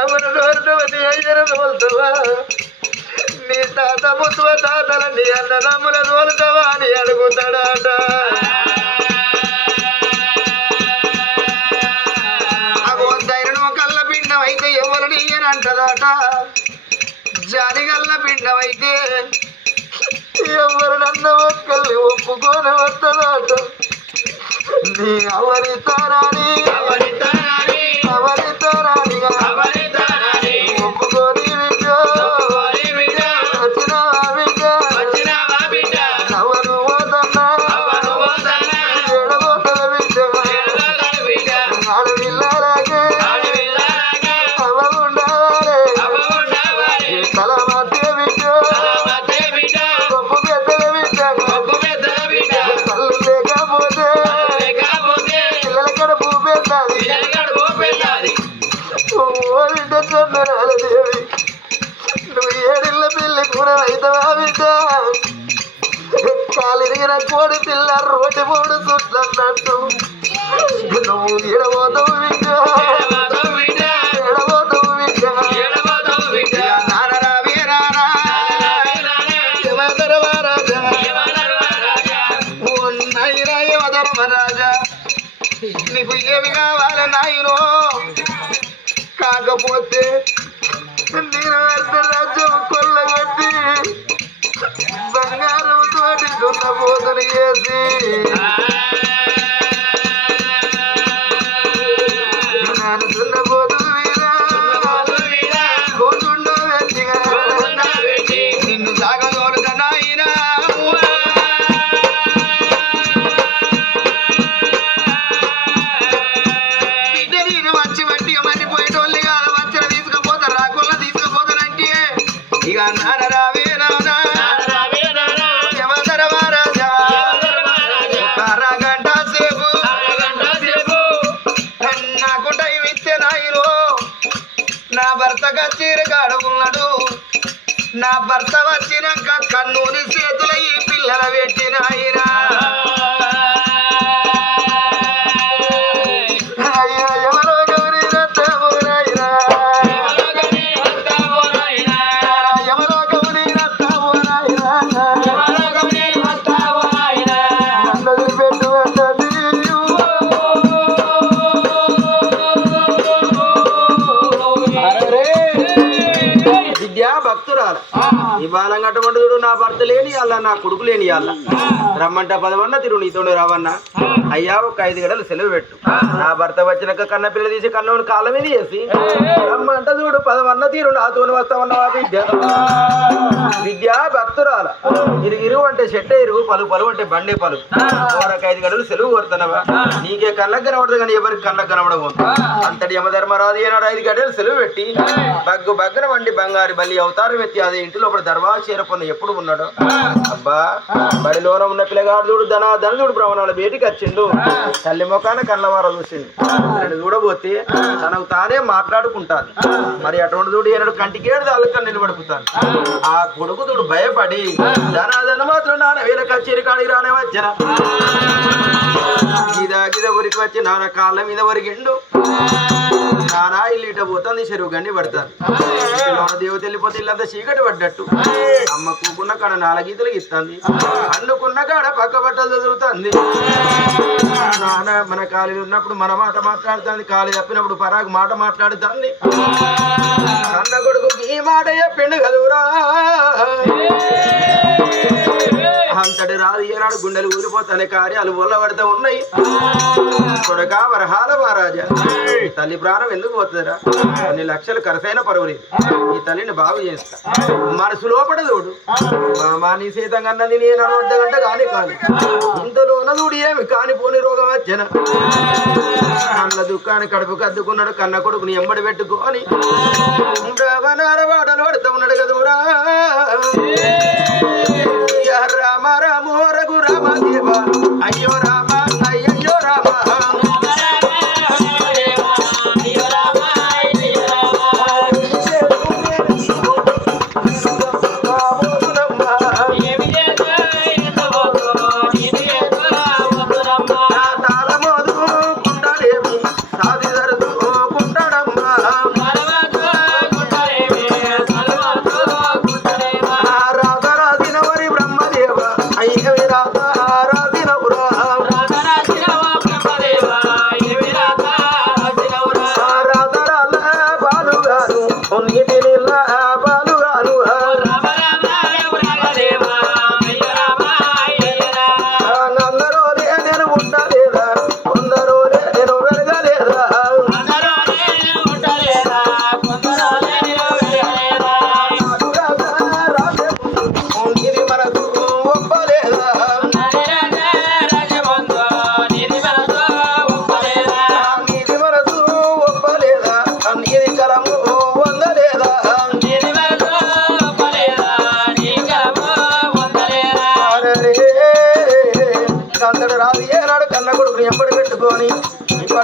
అమ్మను తోలుతావా నీ అయ్యను తోలుతావా నీ తాత ముత్వ తాతల నీ అన్నదమ్ముల తోలుతావా అని అడుగుతాడాట అగోద్దైనను కళ్ళ పిండమైతే ఎవరు నీయని అంటదాట జాలిగల్ల పిండమైతే ఎవరు నన్న ఒక్కల్ని ఒప్పుకొని వస్తుందాట నీ అవరితారాని ఒప్పుకొని అవరు పోతన్నా ఏడబోతల బిడ్డ ఆడవిల్లాగే అవ ఉండాలి తల మధ్య బిడ్డ గొప్ప పెద్దల బిడ్డ తల్లు లేకపోతే పిల్లల కడుపు పెట్టాలి ఓ బిడ్డ చందనాలదేవి నువ్వు ఏడిళ్ళ పిల్లి కూడా అవుతావా బిడ్డ కాలిరిగిన కోడి పిల్ల రోటి మూడు చుట్లన్నట్టు నువ్వు ఎడబోతావు బిడ్డ ఎడబోతావు బిడ్డ నానరావే రారా యమధర్మరాజా ఓ నైరా యమధర్మరాజా నీకు ఏమి కావాలి నాయనో కాకపోతే నేను అర్ధరాజ్యం కొల్లగొట్టి బంగారం తోటి దున్నపోతుని చేసి నేను దున్నపోతు వీరా కోచుండో వెట్టిగా నిన్ను సాగదోలుత నాయనా బిడ్డ నేను వచ్చి వట్టి మర్చిపోయేటోళ్ళు కాదు వచ్చిన తీసుకుపోతారు రాకుండా తీసుకుపోతానంటే ఇక నానరావే నానా యమధర్మరాజా ఒక అరగంట సేపు నాకు టైం ఇచ్చే నాయనో నా భర్త కచ్చీరు కాడుకున్నాడు నా భర్త వచ్చినాక కన్నూరి చేతుల ఈ పిల్లల పెట్టిన ఆయన అయ్యో ఎవరో గౌరీ రత్తమోనాయినా ఎవరో గౌరీ రత్తమోనాయినా నన్ను పెట్టు అంటది విద్యా భక్తురాల ఇవాళ అటువంటి నా భర్త లేని అల్ల నా కొడుకు లేని అల్ల రమ్మంట పదవన్న తిరు నీతో రావన్న అయ్యా ఒక 5 గంటలు సెలవు పెట్టు నా భర్త వచ్చినాక కన్న పిల్ల తీసి కన్నోని కాళ్ళ మీద చేసి రమ్మంట చూడు పదవన్న తీరు నాతో వస్తామన్నవా విద్యా భక్తురాల ఇరు అంటే చెట్టే ఇరుగు పలు అంటే బండే పలు ఒక 5 గంటలు సెలవు కొడుతున్నావా నీకే కళ్ళకు కనబడదు కానీ ఎవరికి కళ్ళకు కనబడబోదు అంతటి యమధర్మరాజు ఏనాడు 5 గంటలు సెలవు పెట్టి బగ్గన వండి బంగారు బలి అవతారం ఎత్తి అదే ఇంటి లోపల దర్వాజ చేరపొన్న ఎప్పుడు ఉన్నాడు అబ్బా బడిలోన ఉన్న పిల్లగాడు చూడు ధనుడు బ్రహ్మణాల బయటికి వచ్చిండు తల్లి ముఖాన కళ్ళవార చూసిండు నేను చూడబోతే తనకు తానే మాట్లాడుకుంటాను మరి అటువంటి చూడు ఏనాడు కంటికేడు అల్లకని నిలబడుపుతాను ఆ కొడుకు చూడు భయపడి ధన మాత్రం నాన్న వేరే కచ్చేరి కాడికి రానే వచ్చిన గిద ఊరికి వచ్చి నాన్న కాళ్ళ మీద ఒరిగిండు నానా ఇల్లు ఇట పోతుంది చెరువు గండి పడతాను దేవత వెళ్ళిపోతే ఇల్లంతా చీకటి పడ్డట్టు అమ్మ కూకున్న కాడ 4 గీతలు ఇస్తుంది అన్నుకున్న కాడ పక్క బట్టలు చదువుతుంది నాన్న మన ఖాళీ ఉన్నప్పుడు మన మాట మాట్లాడుతుంది ఖాళీ తప్పినప్పుడు పరాకు మాట మాట్లాడుతుంది అన్న కొడుకు ఈ మాట చెప్పిండు కదురా అంతటి రాదు ఏనాడు గుండెలు ఊరిపోతానే కార్యాలు ఒళ్ళ పడుతూ ఉన్నాయి కొడక వరహాల మహారాజా తల్లి ప్రాణం ఎందుకు పోతుందిరా కొన్ని లక్షలు ఖర్చైన పర్వాలేదు ఈ తల్లిని బాగు చేస్తా మనసు లోపల చూడు మా నీ సీతంగా అన్నది నేను అర్ధగంట కానీ కాదు ఇంతలోన చూడు ఏమి కానిపోని రోగం వచ్చన అన్న దుఃఖాన్ని కడుపుకు అద్దుకున్నాడు కన్న కొడుకుని ఎంబడి పెట్టుకొని బాటలు పడుతూ ఉన్నాడు కదూరా రామ రామో రఘు రామ దేవ అయ్యో రామ అయ్యో రామ తాళమోదు కుండలేము సాది జరుగు కుంటాడమ్మా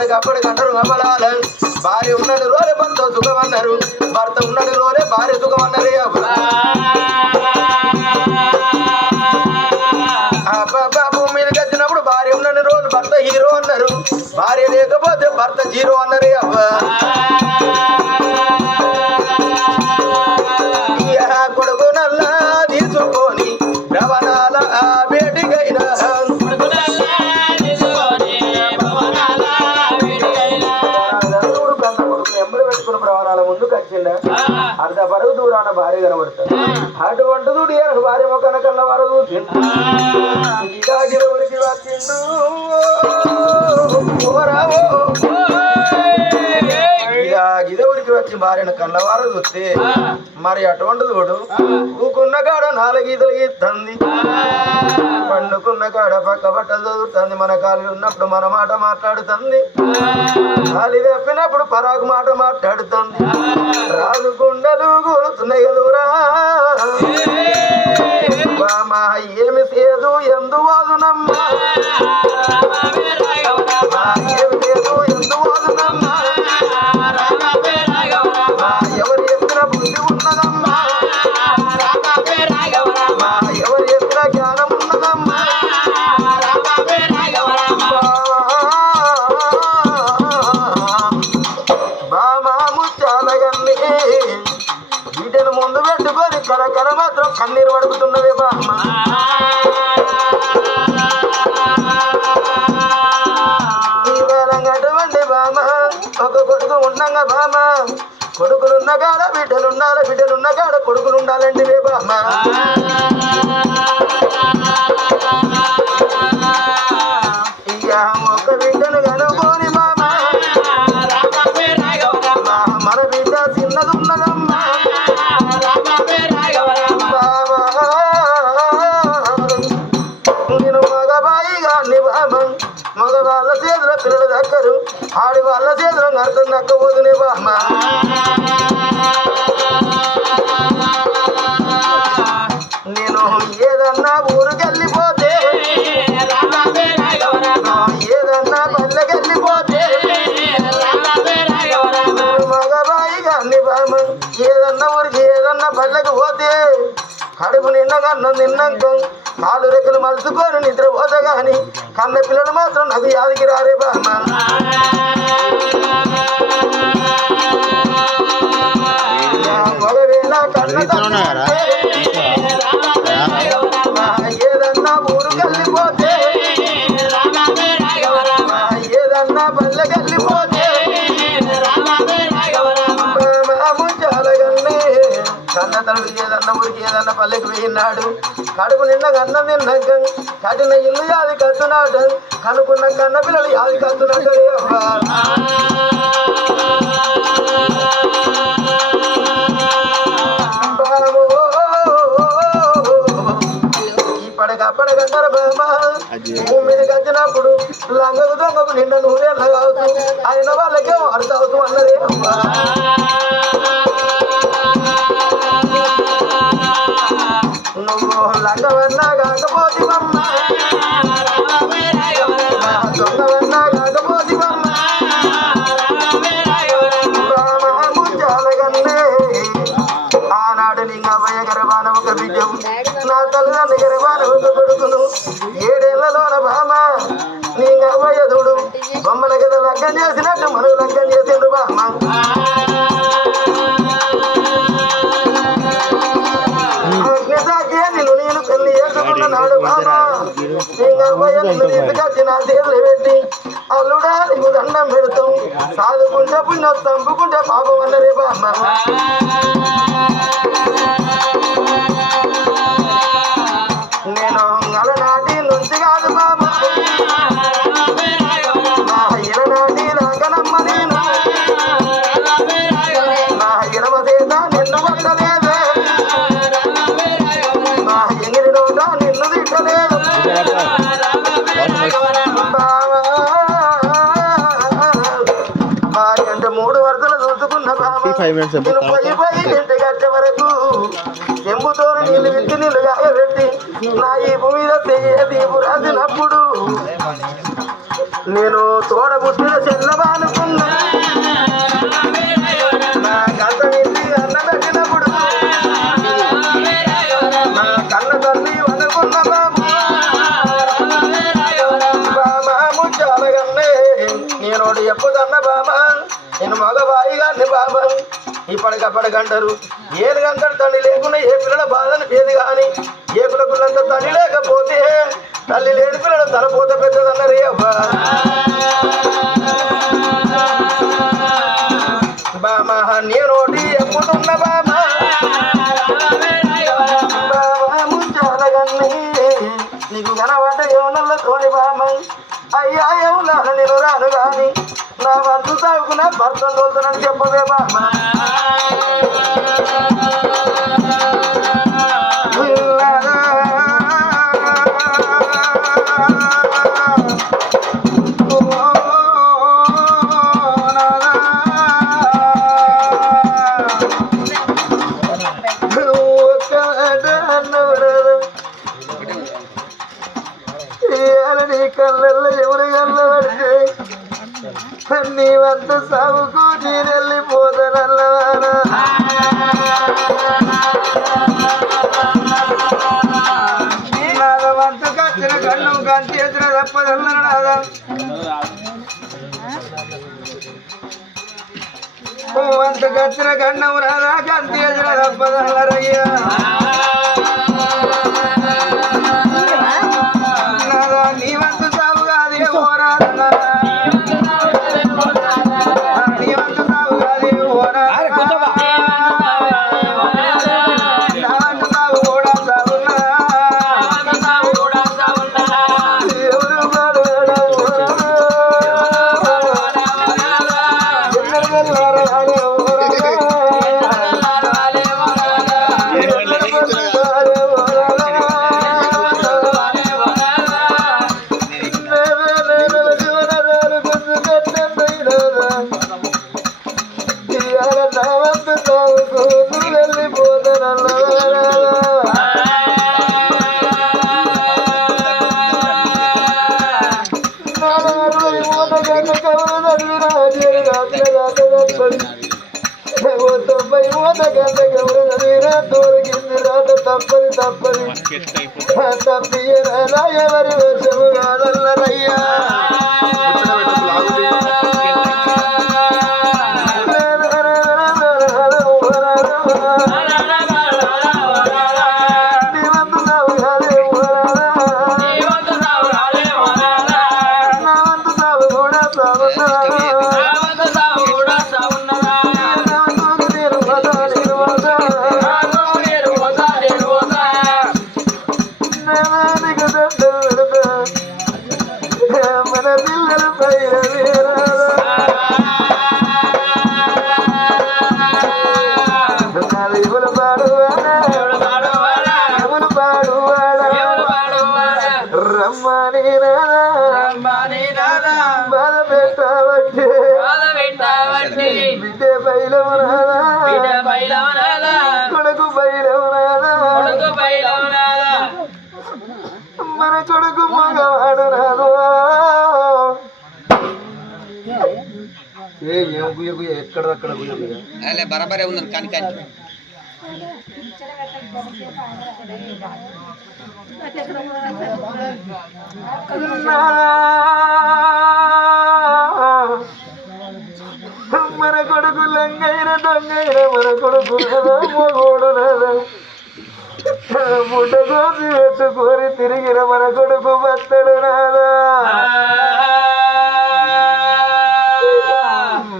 ఇప్పటికప్పటికి అంటారు అమలాల భార్య ఉన్నది రోజే భర్త సుఖం అన్నారు, భర్త ఉన్నది రోజే భార్య సుఖం అన్నారే. భూమి మీదకి వచ్చినప్పుడు భార్య ఉన్నది రోజు భర్త హీరో అన్నారు, భార్య లేకపోతే భర్త జీరో అన్నారే. కొడుకు నల్లా తీసుకొని రవణాల వేడిగైనా ప్రవణాల ముందుకు వచ్చిండ అర్ధ పరుగు దూరాన భార్య కనబడతాడు. అటువంటి దూడి భార్య మొక్కన కన్న వారు చూసిండు వచ్చిండు గిదవుడికి వచ్చి భార్యను కన్నవారు చూస్తే మరి అటువంటి తోడు ఊకున్న కాడ 4 గీతలు గీస్తుంది, పండుకున్న కాడ పక్క బట్టలు చదువుతుంది, మన కాళ్ళు ఉన్నప్పుడు మన మాట మాట్లాడుతుంది, కాలి తప్పినప్పుడు పరాకు మాట మాట్లాడుతుంది, రాజు గుండెలు కూలుతున్నాయి కదూరా బామా ఏమి సేదు ఎందు వాదునమ్మా, ఏమి సేదు ఎందు వాదునమ్మా, ఎవరు చెప్పిన బుద్ధి ఉన్నదమ్మా, ఎవరు చెప్పిన జ్ఞానం ఉన్నదమ్మా, బామా ముచ్చాలగల్లి వీటిని ముందు పెట్టుకొని కరకర మాత్రం కన్నీరు పడుకుతున్నవే బామ్మ. అటువంటి బామ ఒక కొడుకు ఉండగా బామ, కొడుకులున్న కాడ బిడ్డలుండాలి, బిడ్డలున్న కాడ కొడుకులు ఉండాలండి వే బామ్మ. ఇక ఒక బిడ్డను కనుకోని బామ, మన బిడ్డ చిన్నది ఉన్నదమ్మా నేను మగబాయి గాని బామ, మగవాళ్ళ చేతుల పిల్లలు దక్కరు, ఆడి వాళ్ళ చేతుల అర్థం దక్కపోతునే బామ్మ. నేను ఏదన్నా ఊరికెళ్ళిపోతే, ఏదన్నా పల్లెకెళ్ళిపోతే, మగబాయి గాని బామ్మ ఏదన్నా ఊరికి ఏదన్నా పల్లెకి పోతే కడుపు నిన్నగా అన్నం తిన్నాక కాలు రెక్కలు మలుచుకొని నిద్రపోతా గాని కన్న పిల్లలు మాత్రం నాకు యాదికి రారే బామ్మ. ఒకవేళ కన్న ఏదన్నా ఊరుకెళ్ళిపోతే, ఏదన్నా పల్లెకెళ్ళిపోతే ముంచాలగల్ని కన్న తల్లి ఏదన్నా ఊరికి ఏదన్నా పల్లెకి వేయినాడు, కడుపు నిన్నగా అన్నం తిన్నాక కట్టిన ఇల్లు యాది కట్టున్నాడు, కనుకున్న కన్న పిల్లలు యాది కట్టున్నాడు. ఇప్పటికప్పటికంటారు బామ్మ భూమి మీదకి వచ్చినప్పుడు లంగకు దొంగకు నిండా నూరేళ్ళ కావచ్చు, అయిన వాళ్ళకేమో అర్థం అవుతూ అన్నదే. నువ్వు లంగవన్నా కాకపోతివమ్మ, దొంగవన్నా కాకపోతివమ్మ, ముచ్చాలగన్నే ఆనాడు నీ అభయ గర్భాన ఒక బిడ్డవు, నా తల్లిదండ్రి గర్భాన ఒక కొడుకును, 7 ఏళ్లలోన బామ నీ అభయదుడు బొమ్మల కదా లగ్గం చేసినట్టు మనకు లగ్గం చేసిండు బామ్మ. నిన్ను నేను పెళ్లి చేసుకున్న నాడు బాబా నీ అభయ నిన్ను తీసుకొచ్చి నా చేతులు పెట్టి అల్లుడా నీకు దండం పెడతాం, సాదుకుంటే పుణ్యం చంపుకుంటే పాపం అన్నరే బామ్మ. నేను అలనాటి నుంచి కాదు బామ్మ, నా ఇలనాటి లాగనమ్మ, నేను నా ఇడమ చేత నిన్ను పట్టలేదు, నా ఎంగిరి నోట నిన్ను తిట్టలేదు అంటే 3 వరుసలు చూసుకున్న బామ్మ. నేను పోయి ఇంటికి వచ్చే వరకు చెంబుతో నీళ్ళు విత్తి నీళ్ళు కాగబెట్టి నా ఈ భూమి మీద దీపు రాసినప్పుడు నేను తోడబుట్టిన చెల్లవానుకున్నా నా గంట నిండి అన్న పెట్టినప్పుడు నా కన్న తల్లి అనుకున్న బామ ముచ్చాలగన్నే నేను ఎప్పుదన్న బామ నేను మగబాయి గారిని బామ ఇప్పటికప్పటికంటారు ఏను గంటలు తండ్రి లేకుండా ఏ పిల్లల బాధని పేది కానీ ఏ పిల్లలంతా తండ్రి లేకపోతే తల్లి లేని పిల్లలు తలపోత పెద్దదన్నరే అవ్వా బామ నేనోటి ఎప్పుడున్న బామ ముంచాలగన్ని నీకు కనబడ్డ యోనల్ల తోని బామ అయ్యా ఎవరు నేను రాను గాని నా వంతు తాగుకున్న భర్త తోలుతానని చెప్పవే బామ కళ్ళల్లో ఎవరు కళ్ళ పడితే నీ వంత సాగుకు నేనెళ్ళిపోతానల్లవారా నాద వంత కచ్చిన కన్ను కంటి ఎదుర తప్పదన్నాడా వంత కచ్చిన కన్ను రాదా కంటి ఎదుర తప్పదన్నారయ్యా నీ వంత సాగు కాదే ఓరాదన్నా నీ వంత సాగు కాదే ఓరా నా వంత సాగు కూడా సాగున్నా ఎవరు తప్పది తప్పది తప్పియరా ఎవరి వర్షము కాదల్లరయ్యా మన పిల్లలు పైన ఎవరు పాడువాడా రమ్మని బాధ పెట్టబట్టి బిడ్డ బయలవనాదా కొడుకు బయలవనాదా మన కొడుకు మగవాడు రాదు ఏం గుయ్య గుయ్య ఎక్కడక్కడ గుయ్య గుయ్య బరాబరే ఉన్నారు కానీ కానీ మన కొడుకు లంగైన దొంగైన మన కొడుకు మొగోడు రాదా బుడ్డ కోసి పెట్టుకొని తిరిగిన మన కొడుకు బత్తడు రాదా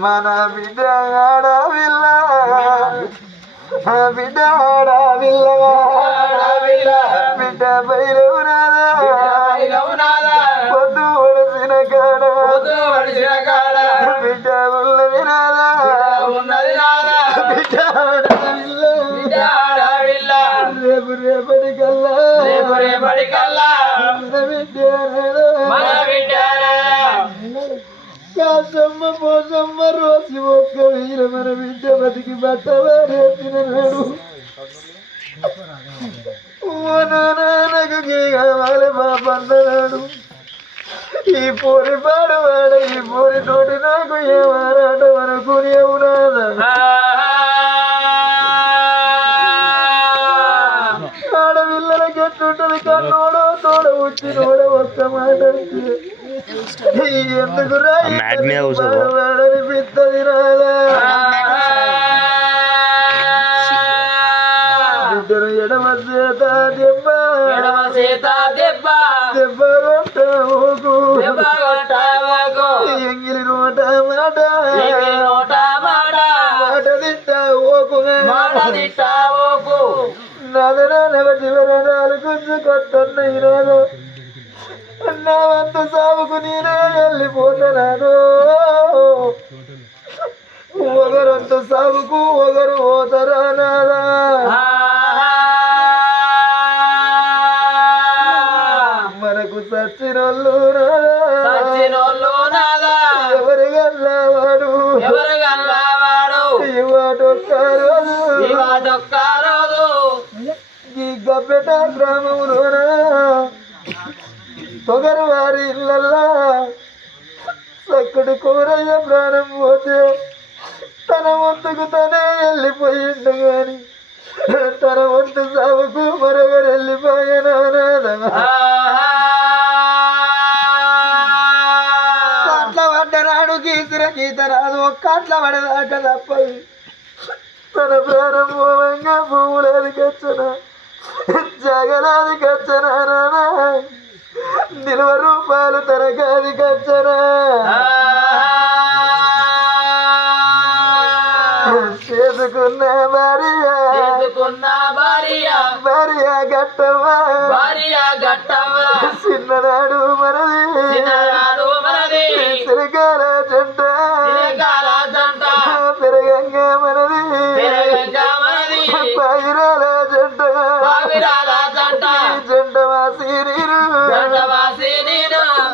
మన బిడ్డ ఆడవిల్ల బిడ్డ ఆడవిల్లగా బిడ్డ బయలు రాదా పొద్దు ఒడిసిన కాడ బిడ్డ ఉన్నది రాదా బిడ్డ ఆడవిల్ల రేపు రేపటికల్లా మన బిడ్డ కాసమ్మ పోసమ్మ రోజు ఒక్క వీర మన బిడ్డ బతికి బట్టవారేసిన నాడు ఓ నాన్నకు కావాలి మా పందనాడు ఈ పూరి పాడువాడ ఈ పూరి తోటి నాకు ఏమారాట అనుకుని అవునాదా ఆడపిల్లలకి ఎట్లుంటది కన్నోడో తోడ వచ్చినోడ ఒక్క మాట ఎందుకు రాడని పిత్తది రాదా బిడ్డను ఎడమ చేత దెబ్బ దెబ్బ కొట్టవకు ఎంగిలి నోట మాట మాట తిట్టావోకు నదన చివరనాలు గుంజుకొస్తున్నాయి రాదు నా వంతు సాగుకు నేనే వెళ్ళిపోతున్నాను ఒకరంతు సాగుకు ఒకరు పోతారా నాదా మనకు సచ్చినోళ్ళు ఎవరు గల్లవాడు ఇవాటొక్క రోజు ఈ గబ్బెట గ్రామంలోనా పొగరు వారి ఇళ్ళల్లా చక్కటి కూరయ్య ప్రాణం పోతే తన వంతుకు తనే వెళ్ళిపోయిండు గాని తన వంతు సాగుకు మరొకరు వెళ్ళిపోయినా అట్లా పడ్డనాడు గీసిన గీత రాదు ఒక్క అట్లా పడదాక తప్పది తన ప్రాణం మూలంగా పువ్వులేది కచ్చన జగలాది కచ్చనా నిల్వ రూపాయలు తనకాది కచ్చనా చేసుకున్న భార్య గట్టవా చిన్ననాడు మనది సిరికాల జంట పెరగంగా మనది పాయిరాల జంట జంట వాసి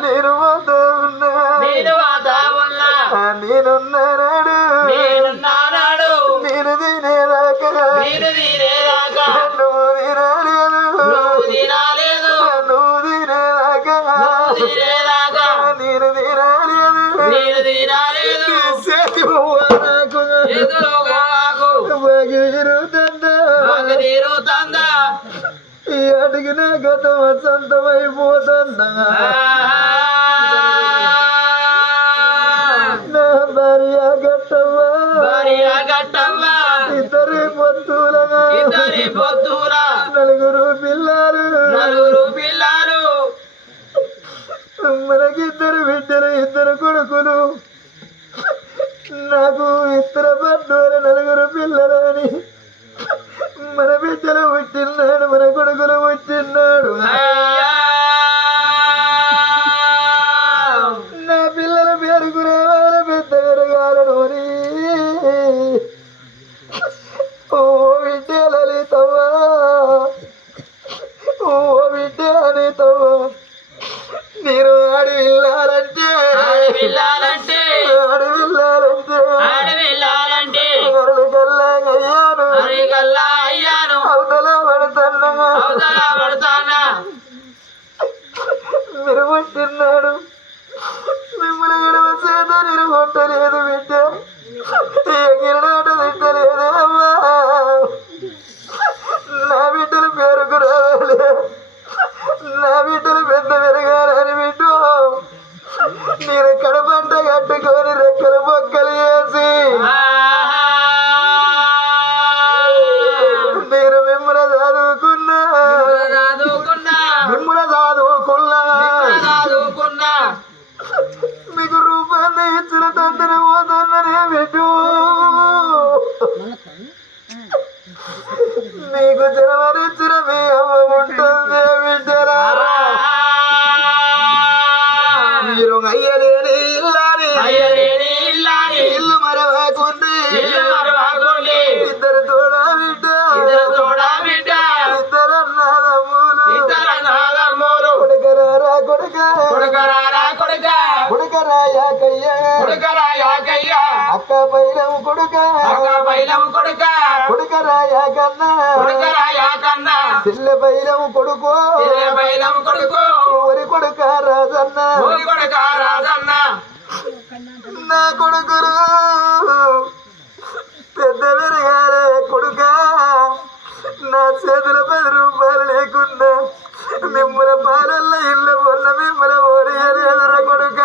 నేను పోతా ఉన్నా నేనున్నాడు నేను తినేదాకా నువ్వు తినలేదు నువ్వు తినేదాకా నేను తినలేదు చేతి బగిరుతందా ఈ అడిగిన గతం సంతమైపోతుందా నా భార్య గట్టవ్వా ఇద్దరి పొత్తుల నలుగురు పిల్లలు మనకిద్దరు బిడ్డలు ఇద్దరు కొడుకులు నాకు ఇద్దరు పట్టుల నలుగురు పిల్లలు అని మన బిడ్డలు పుట్టిన్నాడు మన కొడుకులు పుట్టిన్నాడు నా పిల్లల పేరుకునే వాళ్ళ పెద్ద పెరగాలను ఓ బిడ్డ లలితవ్వా ఓ బిడ్డ అనితవ్వా నేను అడవిల్లాలంటే అరగల్లా అయ్యాను అవతల పడతానా మీరు పుట్టిన్నాడు మిమ్మల్ని గడవ చేత నేను కొట్టలేదు బిడ్డ ఎగిరినాట తిట్టలేదే అమ్మా నా బిడ్డలు పేరుకు రావాలి నా బిడ్డలు పెద్ద పెరగాలని బిడ్డు నేను కడపంట కట్టుకొని రెక్కలు బొక్కలు వేసి నేను మిమ్మల్ని చదువుకున్నా మీకు రూపాయలు ఇచ్చిన తండ్రిని పోతాననే బిడ్డు నీకు జనవరిచ్చిన మీ అమ్మ ఉంటుంది బిడ్డలారా మీరు అయ్యలేని ఇల్లు మరవకుండి ఇద్దరు తోడా బిడ్డ ఇద్దరు అన్నదమ్ములు కొడుకరా యాకయ్య అక్క పైలం కొడుకరా యాకన్నా పిల్ల పైలం కొడుకో ఒరి కొడుక రాజన్న నా కొడుకురు పెద్ద పెరగాలే కొడుక నా చేతుల 10 రూపాయలు లేకుండా మిమ్మల పాలల్లో ఇల్లు పొన్న మిమ్మల ఓడియలేదురా కొడుక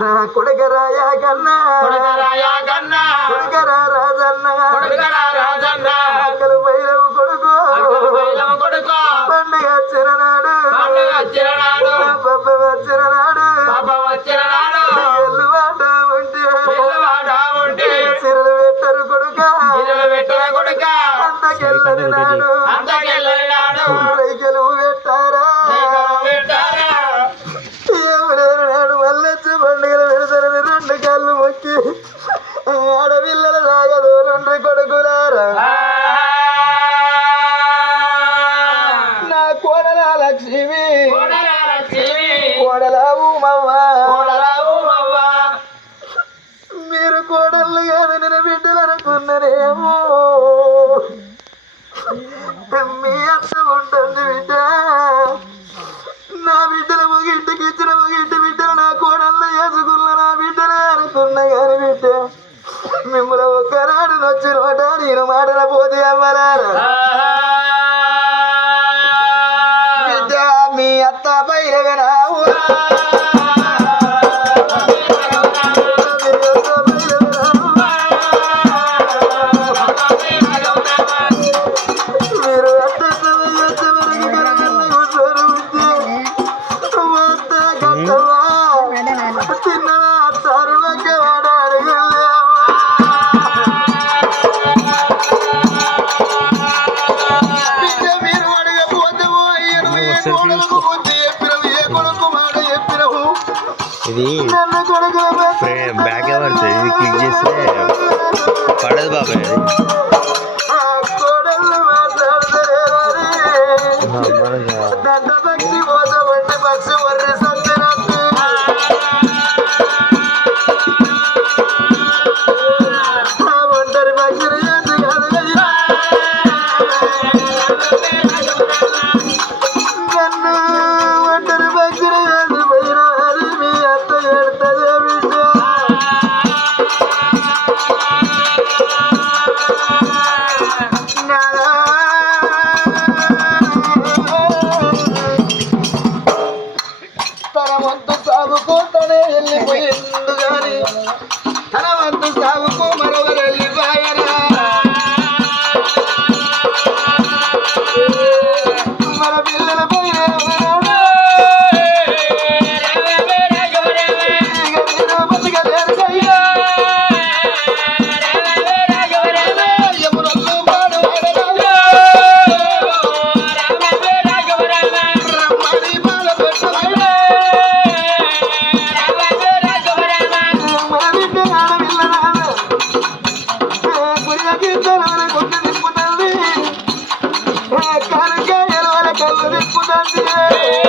నా కొడుకరాయా కన్నా కొడుకరా రాజన్న అక్కలు బైరవు కొడుకు పండుగ వచ్చిన నాడు పబ్బ వచ్చిన నాడు ఎల్లు వాట ఉంటే సిరలు పెట్టరు కొడుక అంతకెళ్ళని నాడు రైకెలు పెట్టారా ఏములేరు నాడు మళ్ళొచ్చి పండుగలు పెడతారని 2 కాళ్ళు మొక్కి ఆడపిల్లల సాగదు 2 కొడుకులారా నా కోడల లక్ష్మి కోడల ఊమవ్వ మీరు కోడళ్ళు కాదు నేను బిడ్డలు అనుకున్నారేమో మీ అత్త ఉంటుంది బిడ్డ నా బిడ్డల మొగింటికి ఇచ్చిన మొగింటి బిడ్డలు నా కోడళ్ళు వేసుకున్న నా బిడ్డలే అనుకున్నా కానీ బిడ్డ మిమ్మల్ని ఒక్కనాడు నొచ్చిన మాట నేను మాటన పోతే అవ్వరారా బిడ్డ మీ అత్త పైరగనావు ఇది బ్యాక్ పడుతుంది ఇది క్లిక్ చేస్తే పడదు బాబాయ్ వెళ్ళిపోయిండు గాని తన వంతు సాగుకు మరొకరు వెళ్ళిపోయారా మన పిల్లల కళ్ళు తిప్పుతుంది